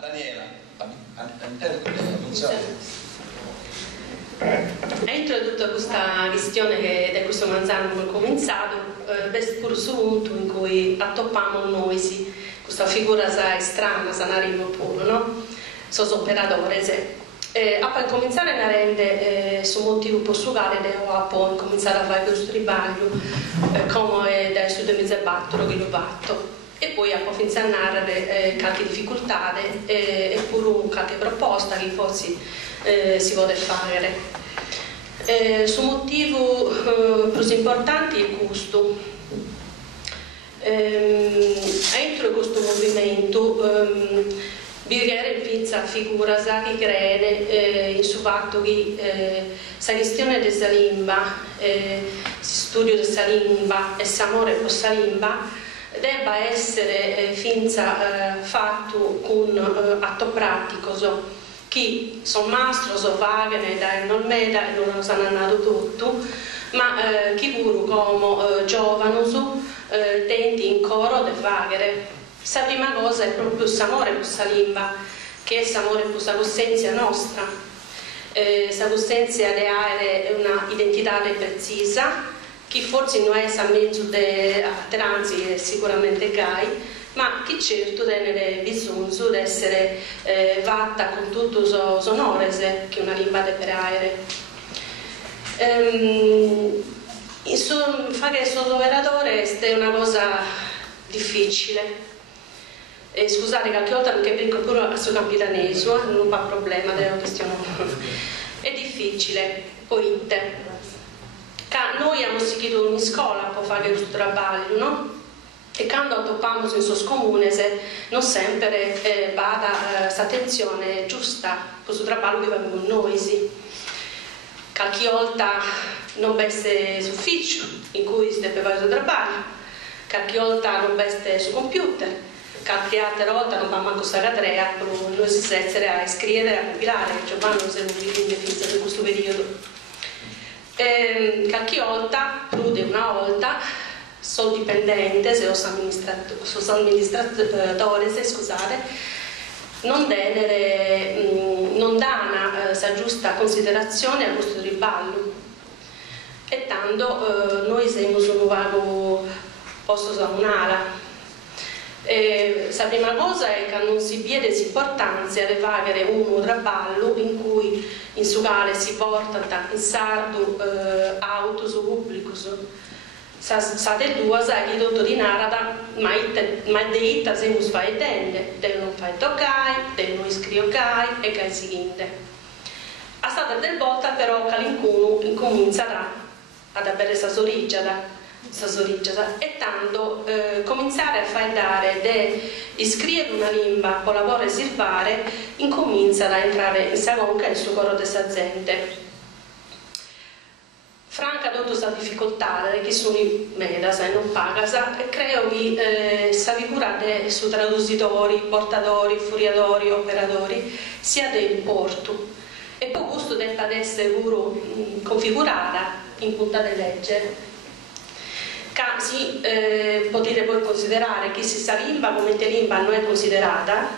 Daniela, funziona. Ho introdotto questa questione che da questo manzano ho cominciato, per su punto in cui attoppiamo noi, questa figura strana, sanaremo pure, no? Sono operatore, a poi cominciare a rendere su motivo per sugare devo poi cominciare a fare questo ribaglio come dai su 2004 che l'ho fatto e poi a poi iniziare a narrare qualche difficoltà e pure qualche proposta che forse si vuole fare. Su motivo più importante è il costo. Entro questo movimento Birghere Pizza figura che crede in su fatto che la questione della lingua, studio della lingua e l'amore per la lingua debba essere fatto con atto pratico, che sono mastro, sono vaghe, non meda e non sanno andato tutto, ma chi pure come giovane tenti in coro di fare. La prima cosa è proprio l'amore per la lingua, che è l'amore per la coscienza nostra, la coscienza di avere una identità precisa, che forse non è a mezzo di atteranzi, è sicuramente gay, ma che certo deve bisogno di essere fatta con tutto l'onore che una lingua deve avere. Fare il operatore è una cosa difficile. Scusate, qualche volta perché vengo pure al suo capitanesimo, non fa problema, è difficile. Poi noi abbiamo seguito in scuola per fare questo lavoro, no? E quando toppiamo in sos comune non sempre vada l'attenzione giusta per il lavoro che abbiamo con noi. Qualche volta non veste l'ufficio in cui si deve fare il lavoro, qualche volta non veste sul computer, qualche altra volta non va manco sta cadrea per noi essere a scrivere e a compilare, Giovanni non si è mobilito fin in questo periodo. Qualche volta, più di una volta, sono dipendente, se sono amministratore, scusate, non danno la giusta considerazione a questo riballo. E tanto noi siamo su un vago posto su un'ala. La prima cosa è che non si vede l'importanza di fare un traballo in cui in su quale si porta in sardo auto su pubblico. Sate due, sai, il dottor di Narada, ma deitta se non fai tende, devono fare toccare, devono iscrivere e che seguente. A stata del volta però qualcuno incomincerà ad avere questa soriggiata e tanto cominciare a fare dare di iscrivere una lingua con lavoro e servare incomincia ad entrare in sagonca il suo coro della gente. Franca ha questa difficoltà che sono in medas e non paga e creo che sa figura su traduttori, portatori, furiatori, operatori sia del porto e poi questo deve essere pure configurata in punta di legge. Si potete poi considerare che se sa lingua come lingua non è considerata,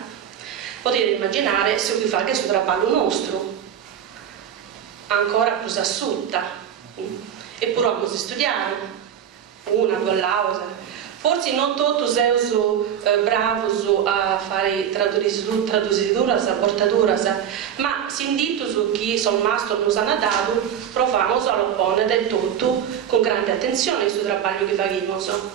potete immaginare se vi fa che sul lavoro nostro ancora più assurda. Eppure abbiamo studiato una, due lauree, forse non tutti siamo bravi a fare tradutture, portature, ma si indito su chi sul mastro non hanno dato, proviamo a oppone del tutto con grande attenzione sul lavoro che facciamo.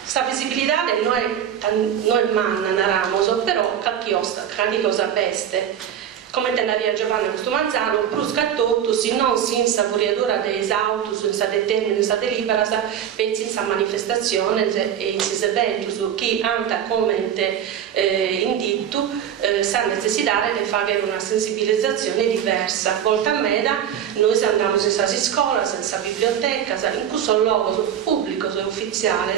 Questa visibilità noi manna narramo, però qualche cosa peste. Come tenaria Giovanni questo manzano, plus cattotto, se non si insaporiatura dei autos, senza determini, senza delibera, pensi in manifestazione e in eventi su chi anta come inditto, sa necessitare di fare una sensibilizzazione diversa. Volta a meda, noi andiamo senza scuola, senza biblioteca, in questo luogo pubblico, ufficiale,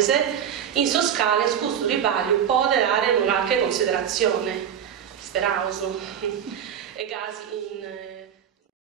in so scale, questo ribaglio può dare qualche considerazione. Speravo. E casi in